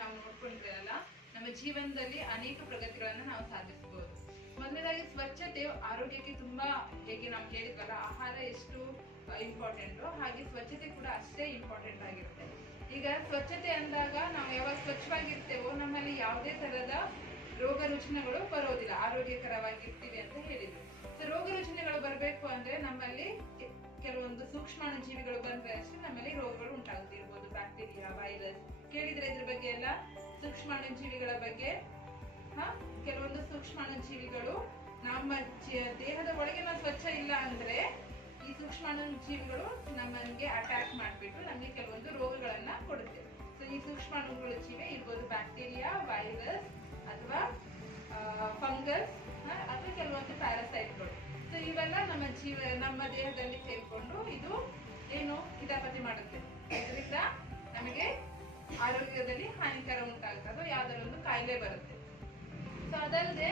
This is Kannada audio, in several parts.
ನಾವು ನೋಡ್ಕೊಂಡ್ರಲ್ಲ ನಮ್ಮ ಜೀವನದಲ್ಲಿ ಅನೇಕ ಪ್ರಗತಿಗಳನ್ನ ನಾವು ಸಾಧಿಸಬಹುದು ಮೊದಲನೇದಾಗಿ ಸ್ವಚ್ಛತೆ ಆರೋಗ್ಯಕ್ಕೆ ತುಂಬಾ ಹೇಗೆ ನಾವು ಹೇಳಿದ್ವಲ್ಲ, ಆಹಾರ ಎಷ್ಟು ಇಂಪಾರ್ಟೆಂಟ್ ಹಾಗೆ ಸ್ವಚ್ಛತೆ ಕೂಡ ಅಷ್ಟೇ ಇಂಪಾರ್ಟೆಂಟ್ ಆಗಿರುತ್ತೆ. ಈಗ ಸ್ವಚ್ಛತೆ ಅಂದಾಗ ನಾವು ಯಾವಾಗ ಸ್ವಚ್ಛವಾಗಿರ್ತೇವೋ, ನಮ್ಮಲ್ಲಿ ಯಾವುದೇ ತರದ ರೋಗ ರುಜಿನಗಳು ಬರೋದಿಲ್ಲ, ಆರೋಗ್ಯಕರವಾಗಿರ್ತೀವಿ ಅಂತ ಹೇಳಿದ್ರು. ಸೊ ರೋಗ ರುಜಿನಗಳು ಬರಬೇಕು ಅಂದ್ರೆ ನಮ್ಮಲ್ಲಿ ಕೆಲವೊಂದು ಸೂಕ್ಷ್ಮಾಣು ಜೀವಿಗಳು ಬಂದ್ರೆ ಅಷ್ಟೇ ನಮ್ಮಲ್ಲಿ ರೋಗಗಳು ಉಂಟಾಗುತ್ತಿರ್ಬೋದು ಬ್ಯಾಕ್ಟೀರಿಯಾ, ವೈರಸ್. ಕೇಳಿದ್ರೆ ಇದ್ರ ಬಗ್ಗೆ ಎಲ್ಲ? ಸೂಕ್ಷ್ಮಾಣು ಜೀವಿಗಳ ಬಗ್ಗೆ? ಹ? ಕೆಲವೊಂದು ಸೂಕ್ಷ್ಮಾಣು ಜೀವಿಗಳು ನಮ್ಮ ದೇಹದ ಒಳಗೆ ನಾವು ಸ್ವಚ್ಛ ಇಲ್ಲ ಅಂದ್ರೆ ಈ ಸೂಕ್ಷ್ಮಾಣು ಜೀವಿಗಳು ನಮಗೆ ಅಟ್ಯಾಕ್ ಮಾಡ್ಬಿಟ್ಟು ನಮಗೆ ಕೆಲವೊಂದು ರೋಗಗಳನ್ನ ಕೊಡುತ್ತೆ. ಸೊ ಈ ಸೂಕ್ಷ್ಮಾಣುಗಳು ಜೀವಿ ಇರ್ಬೋದು, ಬ್ಯಾಕ್ಟೀರಿಯಾ ಜೀವ ನಮ್ಮ ದೇಹದಲ್ಲಿ ಸೇರ್ಕೊಂಡು ಇದು ಏನು ಹಿತಾಪತಿ ಮಾಡುತ್ತೆ ಇದರಿಂದ ನಮಗೆ ಆರೋಗ್ಯದಲ್ಲಿ ಹಾನಿಕರ ಉಂಟಾಗುತ್ತೆ ಅಥವಾ ಯಾವ್ದಾರ ಒಂದು ಕಾಯಿಲೆ ಬರುತ್ತೆ. ಸೊ ಅದಲ್ಲದೆ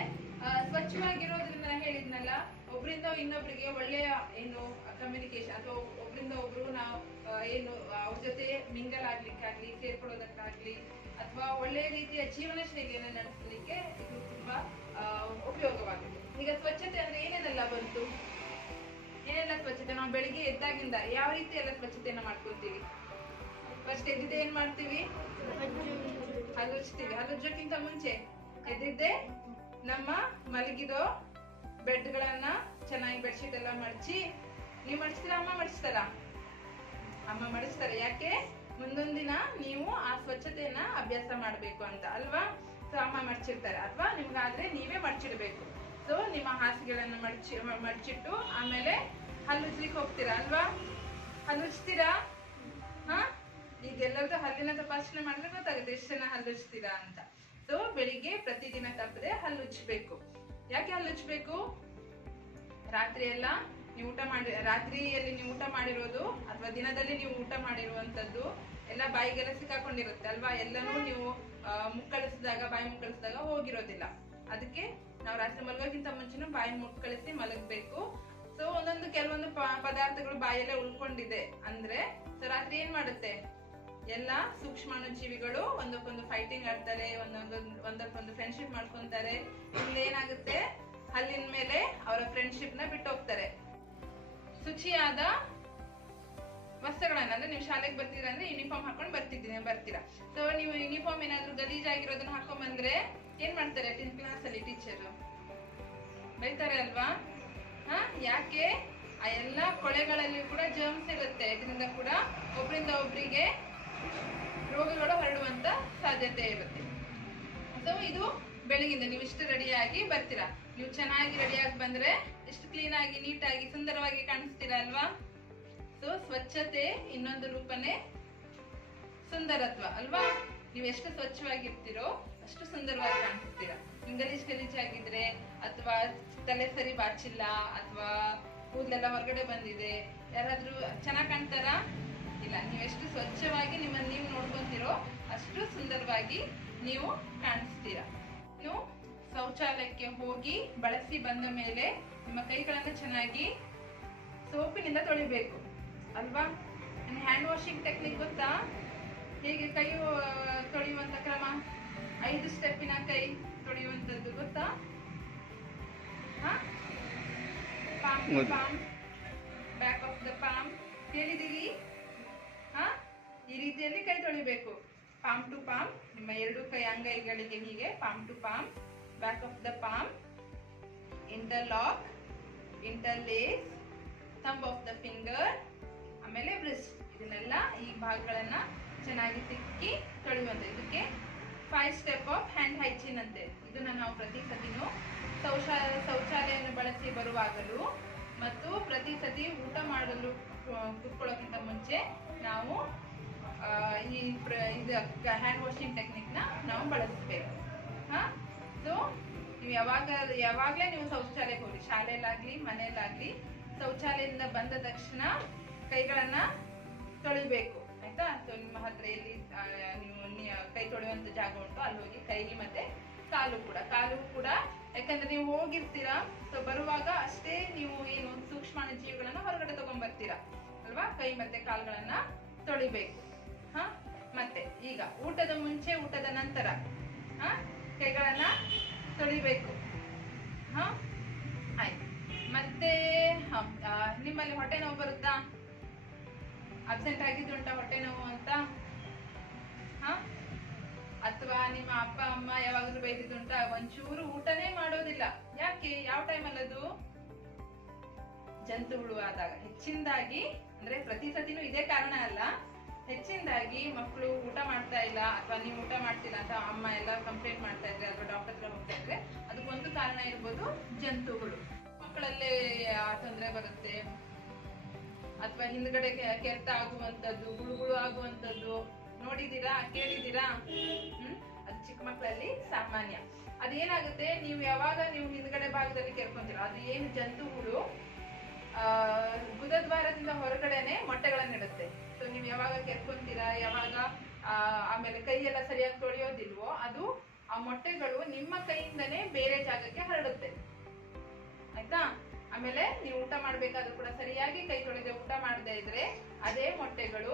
ಸ್ವಚ್ಛವಾಗಿರೋದ್ರಿಂದ ಹೇಳಿದ್ನಲ್ಲ, ಒಬ್ರಿಂದ ಇನ್ನೊಬ್ರಿಗೆ ಒಳ್ಳೆಯ ಏನು ಕಮ್ಯುನಿಕೇಶನ್ ಅಥವಾ ಒಬ್ರಿಂದ ಒಬ್ರು ನಾವು ಏನು ಅವ್ರ ಜೊತೆ ಮಿಂಗಲ್ ಆಗ್ಲಿಕ್ಕಾಗ್ಲಿ, ಸೇರ್ಕೊಳ್ಳೋದಕ್ಕಾಗ್ಲಿ, ಅಥವಾ ಒಳ್ಳೆಯ ರೀತಿಯ ಜೀವನ ಶೈಲಿಯನ್ನು ನಡೆಸಲಿಕ್ಕೆ ಇದು ತುಂಬಾ ಉಪಯೋಗವಾಗುತ್ತೆ ಈಗ ಸ್ವಚ್ಛತೆ ಅಂದ್ರೆ ಏನೇನೆಲ್ಲ ಬಂತು? ಏನೆಲ್ಲ ಸ್ವಚ್ಛತೆ, ನಾವು ಬೆಳಿಗ್ಗೆ ಎದ್ದಾಗಿಂದ ಯಾವ ರೀತಿ ಎಲ್ಲ ಸ್ವಚ್ಛತೆಯನ್ನ ಮಾಡ್ಕೊಳ್ತೀವಿ? ಫಸ್ಟ್ ಎದ್ದಿದ್ದೆ ಏನ್ ಮಾಡ್ತೀವಿ? ಹಲುಜ್ತೀವಿ ಹಲ್ಲುಜ್ಜಕ್ಕಿಂತ ಮುಂಚೆ ಎದ್ದಿದ್ದೆ ನಮ್ಮ ಮಲಗಿರೋ ಬೆಡ್ಗಳನ್ನ ಚೆನ್ನಾಗಿ ಬೆಡ್ಶೀಟ್ ಎಲ್ಲ ಮಡಚಿ. ನೀವ್ ಮಡಿಸ್ತೀರಾ ಅಮ್ಮ ಮಡಿಸ್ತಾರ ಅಮ್ಮ ಮಡಿಸ್ತಾರ ಯಾಕೆ? ಮುಂದೊಂದ್ ದಿನ ನೀವು ಆ ಸ್ವಚ್ಛತೆಯನ್ನ ಅಭ್ಯಾಸ ಮಾಡ್ಬೇಕು ಅಂತ, ಅಲ್ವಾ? ಸೊ ಅಮ್ಮ ಮಡ್ಚಿರ್ತಾರೆ. ಅಥವಾ ನಿಮ್ಗಾದ್ರೆ ನೀವೇ ಮಡ್ಚಿಡ್ಬೇಕು. ಸೊ ನಿಮ್ಮ ಹಾಸಿಗೆಗಳನ್ನ ಮಡ್ಚಿ, ಮಡ್ಚಿಟ್ಟು ಆಮೇಲೆ ಹಲ್ಲುಜ್ಲಿಕ್ಕೆ ಹೋಗ್ತೀರಾ ಅಲ್ವಾ? ಹಲ್ಲುಜ್ತೀರಾ ಹಾ? ಈಗ ಎಲ್ಲರಿಗೂ ಹಲ್ಲಿನ ತಪಾಸಣೆ ಮಾಡಿದ್ರೆ ಗೊತ್ತಾಗುತ್ತೆ ಎಷ್ಟು ಜನ ಅಂತ. ಸೊ ಬೆಳಿಗ್ಗೆ ಪ್ರತಿದಿನ ತಪ್ಪದೆ ಹಲ್ಲುಜ್ಬೇಕು ಯಾಕೆ ಹಲ್ಲುಜ್ಬೇಕು ರಾತ್ರಿ ಎಲ್ಲ ನೀವು ಊಟ ಮಾಡಿ, ರಾತ್ರಿಯಲ್ಲಿ ನೀವು ಊಟ ಮಾಡಿರೋದು ಅಥವಾ ದಿನದಲ್ಲಿ ನೀವು ಊಟ ಮಾಡಿರುವಂತದ್ದು ಎಲ್ಲ ಬಾಯಿಗೆಲ್ಲ ಸಿಕ್ಕಾಕೊಂಡಿರುತ್ತೆ ಅಲ್ವಾ? ಎಲ್ಲನೂ ನೀವು ಮುಕ್ಕಳಿಸಿದಾಗ, ಬಾಯಿ ಮುಕ್ಕಳಿಸಿದಾಗ ಹೋಗಿರೋದಿಲ್ಲ. ಅದಕ್ಕೆ ನಾವು ರಾತ್ರಿ ಮಲಗೋಕ್ಕಿಂತ ಮುಂಚೆನೂ ಬಾಯಿ ಮುಕ್ಕಳಿಸಿ ಮಲಗಬೇಕು. ಸೊ ಒಂದೊಂದು ಕೆಲವೊಂದು ಪದಾರ್ಥಗಳು ಬಾಯಲ್ಲೇ ಉಳ್ಕೊಂಡಿದೆ. ಅಂದ್ರೆ ಸೊ ರಾತ್ರಿ ಏನ್ ಮಾಡುತ್ತೆ? ಎಲ್ಲ ಸೂಕ್ಷ್ಮಾಣು ಜೀವಿಗಳು ಒಂದಕ್ಕೊಂದು ಫೈಟಿಂಗ್ ಆಡ್ತಾರೆ ಒಂದೊಂದು ಒಂದಕ್ಕೊಂದು ಫ್ರೆಂಡ್ಶಿಪ್ ಮಾಡ್ಕೊಂತಾರೆ. ಇಲ್ಲಿ ಏನಾಗುತ್ತೆ? ಹಲ್ಲಿನ ಮೇಲೆ ಅವರ ಫ್ರೆಂಡ್ಶಿಪ್ನ ಬಿಟ್ಟು ಹೋಗ್ತಾರೆ ಶುಚಿಯಾದ ವಸ್ತ್ರಗಳನ್ನ, ಅಂದ್ರೆ ನೀವು ಶಾಲೆಗೆ ಬರ್ತೀರಾ ಅಂದ್ರೆ ಯೂನಿಫಾರ್ಮ್ ಹಾಕೊಂಡು ಬರ್ತಿದ್ದೀನಿ ಬರ್ತೀರಾ. ಸೊ ನೀವು ಯೂನಿಫಾರ್ಮ್ ಏನಾದ್ರು ಗಲೀಜಾಗಿರೋದನ್ನ ಹಾಕೊಂಡ್ ಬಂದ್ರೆ ಏನ್ ಮಾಡ್ತಾರೆ? ಕ್ಲಾಸ್ ಅಲ್ಲಿ ಟೀಚರ್ ಬೈತಾರೆ ಅಲ್ವಾ? ಹ, ಯಾಕೆ? ಆ ಎಲ್ಲ ಕೊಳೆಗಳಲ್ಲಿ ಕೂಡ ಜರ್ಮ್ಸ್ ಇರುತ್ತೆ. ಇದರಿಂದ ಕೂಡ ಒಬ್ಬರಿಂದ ಒಬ್ಬರಿಗೆ ರೋಗಗಳು ಹರಡುವಂತ ಸಾಧ್ಯತೆ ಇರುತ್ತೆ. ಸೊ ಇದು ಬೆಳಗಿಂದ ನೀವು ಇಷ್ಟು ರೆಡಿಯಾಗಿ ಬರ್ತೀರಾ? ನೀವು ಚೆನ್ನಾಗಿ ರೆಡಿಯಾಗಿ ಬಂದ್ರೆ ಎಷ್ಟು ಕ್ಲೀನ್ ಆಗಿ ನೀಟಾಗಿ ಸುಂದರವಾಗಿ ಕಾಣಿಸ್ತೀರಾ ಅಲ್ವಾ? ಸೊ ಸ್ವಚ್ಛತೆ ಇನ್ನೊಂದು ರೂಪನೇ ಸುಂದರತ್ವ, ಅಲ್ವಾ? ನೀವು ಎಷ್ಟು ಸ್ವಚ್ಛವಾಗಿರ್ತೀರೋ ಅಷ್ಟು ಸುಂದರವಾಗಿ ಕಾಣಿಸ್ತೀರಾ. ಗಲೀಜ್ ಆಗಿದ್ರೆ ಅಥವಾ ತಲೆ ಸರಿ ಬಾಚಿಲ್ಲ ಅಥವಾ ಕೂದಲೆಲ್ಲ ಹೊರಗಡೆ ಬಂದಿದೆ, ಯಾರಾದ್ರೂ ಚೆನ್ನಾಗಿ ಕಾಣ್ತಾರಾ? ಇಲ್ಲ ನೀವು ಎಷ್ಟು ಸ್ವಚ್ಛವಾಗಿ ನಿಮ್ಮನ್ನು ನೀವು ನೋಡ್ಕೊಂತೀರೋ ಅಷ್ಟು ಸುಂದರವಾಗಿ ನೀವು ಕಾಣಿಸ್ತೀರಾ. ನೀವು ಶೌಚಾಲಯಕ್ಕೆ ಹೋಗಿ ಬಳಸಿ ಬಂದ ಮೇಲೆ ನಿಮ್ಮ ಕೈಗಳನ್ನ ಚೆನ್ನಾಗಿ ಸೋಪಿನಿಂದ ತೊಳಿಬೇಕು, ಅಲ್ವಾ? ಹ್ಯಾಂಡ್ ವಾಷಿಂಗ್ ಟೆಕ್ನಿಕ್ ಗೊತ್ತಾ? ಹೇಗೆ ಕೈ ತೊಳೆಯುವಂತ ಕ್ರಮ? ಐದು ಸ್ಟೆಪ್ಪಿನ ಕೈ ತೊಳೆಯುವಂತದ್ದು ಗೊತ್ತಾ? Palm to. Palm back of the palm ಕೇಳಿದ್ದೀರಿ ಹಾ ಈ ರೀತಿಯಲ್ಲಿ ಕೈ ತೊಳಿಬೇಕು. ಪಾಮ್ ಟು ಪಾಮ್ ನಿಮ್ಮ ಎರಡು ಕೈ ಅಂಗೈಗಳಿಗೆ ಹೀಗೆ palm to palm back of the palm interlock interlace thumb of the finger ಆಮೇಲೆ ಬ್ರಿಸ್ಟ್ ಇದನ್ನೆಲ್ಲ ಈ ಭಾಗಗಳನ್ನ ಚೆನ್ನಾಗಿ ತಿಕ್ಕಿ ತೊಳೆಯುವಂತೆ. ಇದಕ್ಕೆ five step of hand hygiene ಅಂತೆ. ಇದನ್ನ ನಾವು ಪ್ರತಿ ಸತಿನೂ ಶೌಚಾಲಯ ಶೌಚಾಲಯವನ್ನು ಬಳಸಿ ಬರುವಾಗಲೂ ಮತ್ತು ಪ್ರತಿ ಸತಿ ಊಟ ಮಾಡಲು ಕೂತ್ಕೊಳ್ಳೋಕ್ಕಿಂತ ಮುಂಚೆ ನಾವು ಈ ಪ್ರ- ಇದು ಹ್ಯಾಂಡ್ ವಾಷಿಂಗ್ ಟೆಕ್ನಿಕ್ನ ನಾವು ಬಳಸಬೇಕು. ಹಾ? ಸೊ ನೀವು ಯಾವಾಗ, ಯಾವಾಗಲೇ ನೀವು ಶೌಚಾಲಯಕ್ಕೆ ಹೋಗಿ ಶಾಲೆಯಲ್ಲಾಗಲಿ, ಮನೆಯಲ್ಲಾಗಲಿ ಶೌಚಾಲಯದಿಂದ ಬಂದ ತಕ್ಷಣ ಕೈಗಳನ್ನು ತೊಳಿಬೇಕು. ಆಯ್ತಾ? ಸೊ, ನಿಮ್ಮ ಹತ್ರ ಎಲ್ಲಿ ನೀವು ಕೈ ತೊಳೆಯುವಂಥ ಜಾಗ ಉಂಟು, ಅಲ್ಲಿ ಹೋಗಿ ಕೈ ಮತ್ತೆ ಕಾಲು ಕೂಡ. ಕಾಲು ಕೂಡ ಯಾಕಂದ್ರೆ ನೀವು ಹೋಗಿರ್ತೀರಾ ಸೊ ಬರುವಾಗ ಅಷ್ಟೇ ನೀವು ಏನು ಸೂಕ್ಷ್ಮಾಣು ಜೀವಿಗಳನ್ನ ಹೊರಗಡೆ ತಗೊಂಡ್ಬರ್ತೀರಾ ಅಲ್ವಾ? ಕೈ ಮತ್ತೆ ಕಾಲುಗಳನ್ನ ತೊಳಿಬೇಕು. ಹ? ಮತ್ತೆ ಈಗ ಊಟದ ಮುಂಚೆ, ಊಟದ ನಂತರ, ಹ? ಕೈಗಳನ್ನ ತೊಳಿಬೇಕು. ಹ? ಆಯ್ತು. ಮತ್ತೆ ನಿಮ್ಮಲ್ಲಿ ಹೊಟ್ಟೆ ನೋವು ಬರುತ್ತಾ? ಅಬ್ಸೆಂಟ್ ಆಗಿದ್ದುಂಟಾ ಹೊಟ್ಟೆ ನೋವು ಅಂತ? ಹಾ? ಅಥವಾ ನಿಮ್ಮ ಅಪ್ಪ, ಅಮ್ಮ ಯಾವಾಗಲೂ ಬೈದಿದ್ದುಂಟ ಒಂಚೂರು ಊಟನೇ ಮಾಡೋದಿಲ್ಲ. ಯಾಕೆ? ಯಾವ ಟೈಮಲ್ಲಿ ಅದು? ಜಂತುಗಳು ಆದಾಗ. ಹೆಚ್ಚಿನದಾಗಿ, ಅಂದ್ರೆ ಪ್ರತಿ ಸತಿನೂ ಇದೇ ಕಾರಣ ಅಲ್ಲ. ಹೆಚ್ಚಿನದಾಗಿ ಮಕ್ಕಳು ಊಟ ಮಾಡ್ತಾ ಇಲ್ಲ ಅಥವಾ ನೀವು ಊಟ ಮಾಡ್ತಿಲ್ಲ ಅಂತ ಅಮ್ಮ ಎಲ್ಲ ಕಂಪ್ಲೇಂಟ್ ಮಾಡ್ತಾ ಇದ್ರೆ ಅಥವಾ ಡಾಕ್ಟರ್ ಹತ್ರ ಹೋಗ್ತಾ ಇದ್ರೆ ಅದಕ್ಕೊಂದು ಕಾರಣ ಇರ್ಬೋದು ಜಂತುಗಳು ಮಕ್ಕಳಲ್ಲೇ ತೊಂದರೆ ಬರುತ್ತೆ. ಅಥವಾ ಹಿಂದ್ಗಡೆ ಕೆರೆತ ಆಗುವಂತದ್ದು ಗುಳುಗುಳು ಆಗುವಂತದ್ದು ನೋಡಿದೀರಾ ಕೇಳಿದೀರಾ ಹ್ಮ್? ಅದು ಚಿಕ್ಕ ಮಕ್ಕಳಲ್ಲಿ ಸಾಮಾನ್ಯ. ಅದೇನಾಗುತ್ತೆ, ನೀವು ಯಾವಾಗ ನೀವು ಹಿಂದ್ಗಡೆ ಭಾಗದಲ್ಲಿ ಕೇಳ್ಕೊಂತೀರ, ಅದು ಏನು ಜಂತುಗಳು ಆ ಬುಧದ್ವಾರದಿಂದ ಹೊರಗಡೆನೆ ಮೊಟ್ಟೆಗಳನ್ನ ಇಡುತ್ತೆ. ಸೊ ನೀವು ಯಾವಾಗ ಕೆರ್ಕೊಂತೀರಾ ಯಾವಾಗ ಆಮೇಲೆ ಕೈಯೆಲ್ಲ ಸರಿಯಾಗಿ ತೊಳೆಯೋದಿಲ್ವೋ, ಅದು ಆ ಮೊಟ್ಟೆಗಳು ನಿಮ್ಮ ಕೈಯಿಂದನೇ ಬೇರೆ ಜಾಗಕ್ಕೆ ಹರಡುತ್ತೆ. ಆಯ್ತಾ? ಆಮೇಲೆ ನೀವು ಊಟ ಮಾಡ್ಬೇಕಾದ್ರೂ ಕೂಡ ಸರಿಯಾಗಿ ಕೈ ತೊಳೆದೆ, ಊಟ ಮಾಡದೇ ಇದ್ರೆ ಅದೇ ಮೊಟ್ಟೆಗಳು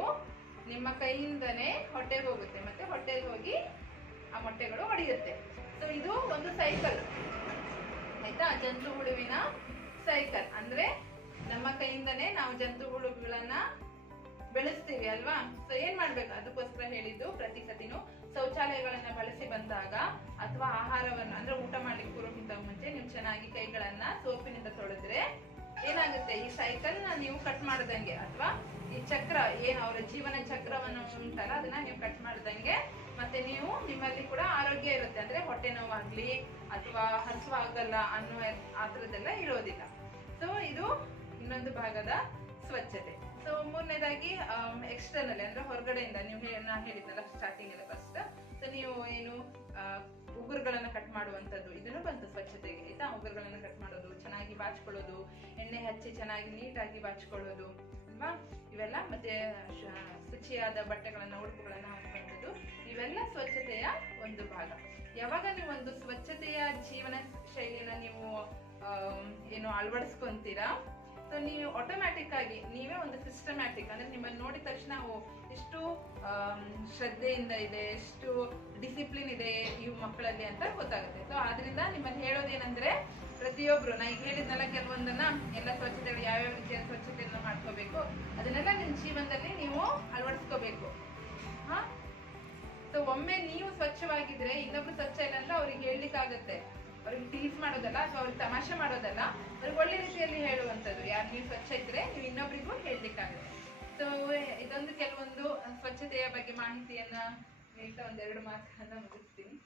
ನಿಮ್ಮ ಕೈಯಿಂದನೇ ಹೊಟ್ಟೆಗೆ ಹೋಗುತ್ತೆ, ಮತ್ತೆ ಹೊಟ್ಟೆಗೆ ಹೋಗಿ ಆ ಮೊಟ್ಟೆಗಳು ಒಡೆಯುತ್ತೆ. ಸೊ ಇದು ಒಂದು ಸೈಕಲ್ ಆಯ್ತಾ? ಜಂತು ಹುಳುವಿನ ಸೈಕಲ್ ಅಂದ್ರೆ ನಮ್ಮ ಕೈಯಿಂದನೇ ನಾವು ಜಂತು ಹುಳುಗಳನ್ನ ಬೆಳೆಸ್ತೀವಿ ಅಲ್ವಾ? ಸೊ ಏನ್ ಮಾಡ್ಬೇಕು? ಅದಕ್ಕೋಸ್ಕರ ಹೇಳಿದ್ದು, ಪ್ರತಿ ಸತಿನೂ ಶೌಚಾಲಯಗಳನ್ನ ಬಳಸಿ ಬಂದಾಗ ಅಥವಾ ಆಹಾರವನ್ನ, ಅಂದ್ರೆ ಊಟ ಮಾಡ್ಲಿಕ್ಕೆ ಕೂರೋಕ್ಕಿಂತ ಮುಂಚೆ ನೀವು ಚೆನ್ನಾಗಿ ಕೈಗಳನ್ನ ಸೋಪಿನಿಂದ ತೊಳೆದ್ರೆ ಏನಾಗುತ್ತೆ? ಈ ಸೈಕಲ್ ನೀವು ಕಟ್ ಮಾಡ್ದಂಗೆ ಅಥವಾ ಈ ಚಕ್ರ ಏನ್ ಅವರ ಜೀವನ ಚಕ್ರವನ್ನು ಉಂಟಲ್ಲ, ಅದನ್ನ ನೀವು ಕಟ್ ಮಾಡ್ದಂಗೆ ಮತ್ತೆ ನೀವು ನಿಮ್ಮಲ್ಲಿ ಕೂಡ ಆರೋಗ್ಯ ಇರುತ್ತೆ. ಅಂದ್ರೆ ಹೊಟ್ಟೆ ನೋವಾಗ್ಲಿ ಅಥವಾ ಹಸುವಾಗಲ್ಲ ಅನ್ನೋ ಆ ಇರೋದಿಲ್ಲ. ಸೊ ಇದು ಇನ್ನೊಂದು ಭಾಗದ ಸ್ವಚ್ಛತೆ. ಸೊ ಮೂರನೇದಾಗಿ ಎಕ್ಸ್ಟರ್ನಲ್ ಅಂದ್ರೆ ಹೊರಗಡೆಯಿಂದ, ನೀವು ನಾನು ಹೇಳಿದ್ನಲ್ಲ ಸ್ಟಾರ್ಟಿಂಗ್ ಎಲ್ಲ ಫಸ್ಟ್ ಸೊ ನೀವು ಏನು ಉಗುರುಗಳನ್ನು ಕಟ್ ಮಾಡುವಂಥದ್ದು ಇದನ್ನು ಬಂತು ಸ್ವಚ್ಛತೆಗೆ, ಆಯ್ತಾ? ಉಗುರುಗಳನ್ನು ಕಟ್ ಮಾಡೋದು, ಚೆನ್ನಾಗಿ ಬಾಚ್ಕೊಳ್ಳೋದು, ಎಣ್ಣೆ ಹಚ್ಚಿ ಚೆನ್ನಾಗಿ ನೀಟಾಗಿ ಬಾಚ್ಕೊಳ್ಳೋದು, ಅಲ್ವಾ? ಇವೆಲ್ಲ ಮತ್ತೆ ಶುಚಿಯಾದ ಬಟ್ಟೆಗಳನ್ನ, ಉಡುಪುಗಳನ್ನ ಹಾಕುವಂಥದ್ದು ಇವೆಲ್ಲ ಸ್ವಚ್ಛತೆಯ ಒಂದು ಭಾಗ. ಯಾವಾಗ ನೀವು ಒಂದು ಸ್ವಚ್ಛತೆಯ ಜೀವನ ಶೈಲಿನ ನೀವು ಏನು ಅಳವಡಿಸ್ಕೊಂತೀರಾ ಸೊ ನೀವು ಆಟೋಮ್ಯಾಟಿಕ್ ಆಗಿ, ನೀವೇ ಒಂದು ಸಿಸ್ಟಮ್ಯಾಟಿಕ್ ಅಂದ್ರೆ ನಿಮ್ಮನ್ನು ನೋಡಿದ ತಕ್ಷಣ, ಓ, ಎಷ್ಟು ಶ್ರದ್ಧೆಯಿಂದ ಇದೆ, ಎಷ್ಟು ಡಿಸಿಪ್ಲಿನ್ ಇದೆ ಈ ಮಕ್ಕಳಲ್ಲಿ ಅಂತ ಗೊತ್ತಾಗುತ್ತೆ. ಸೊ ಆದ್ರಿಂದ ನಿಮ್ಮಲ್ಲಿ ಹೇಳೋದೇನಂದ್ರೆ, ಪ್ರತಿಯೊಬ್ರು, ನಾ ಈಗ ಹೇಳಿದ್ನಲ್ಲ ಕೆಲವೊಂದನ್ನ, ಎಲ್ಲ ಸ್ವಚ್ಛತೆಗಳು, ಯಾವ್ಯಾವ ರೀತಿಯ ಸ್ವಚ್ಛತೆಯನ್ನು ಮಾಡ್ಕೋಬೇಕು, ಅದನ್ನೆಲ್ಲ ನಿಮ್ಮ ಜೀವನದಲ್ಲಿ ನೀವು ಅಳವಡಿಸ್ಕೋಬೇಕು. ಹಾ? ಸೊ ಒಮ್ಮೆ ನೀವು ಸ್ವಚ್ಛವಾಗಿದ್ರೆ, ಇನ್ನೊಬ್ರು ಸ್ವಚ್ಛ ಇಲ್ಲ ಅಂತ ಅವ್ರಿಗೆ ಹೇಳಲಿಕ್ಕಾಗತ್ತೆ. ಅವ್ರಿಗೆ ಟೀಸ್ ಮಾಡೋದಲ್ಲ ಅಥವಾ ಅವ್ರಿಗೆ ತಮಾಷೆ ಮಾಡೋದಲ್ಲ, ಅವ್ರಿಗೆ ಒಳ್ಳೆ ರೀತಿಯಲ್ಲಿ ಹೇಳುವಂಥದ್ದು. ಯಾರು ನೀವು ಸ್ವಚ್ಛ ಇದ್ರೆ ನೀವು ಇನ್ನೊಬ್ರಿಗೂ ಹೇಳಲಿಕ್ಕಾಗುತ್ತೆ. ಸೊ ಇದೊಂದು ಕೆಲವೊಂದು ಸ್ವಚ್ಛತೆಯ ಬಗ್ಗೆ ಮಾಹಿತಿಯನ್ನ ಹೇಳ್ತಾ ಒಂದೆರಡು ಮಾತುಗಳನ್ನ ಮುಗಿಸ್ತೀನಿ.